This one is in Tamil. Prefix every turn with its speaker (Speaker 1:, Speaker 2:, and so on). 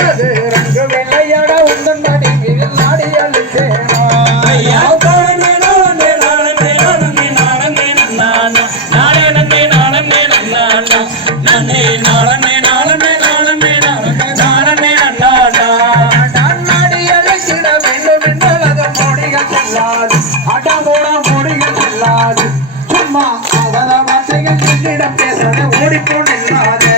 Speaker 1: கண்டது ரங்கு வெள்ளையட உந்தன் மடியில் நாடி அழுத்தேனா சும்மா அவர வார்த்தைகள் என்னிடம் பேசாத ஓடிப்போ நில்லாதே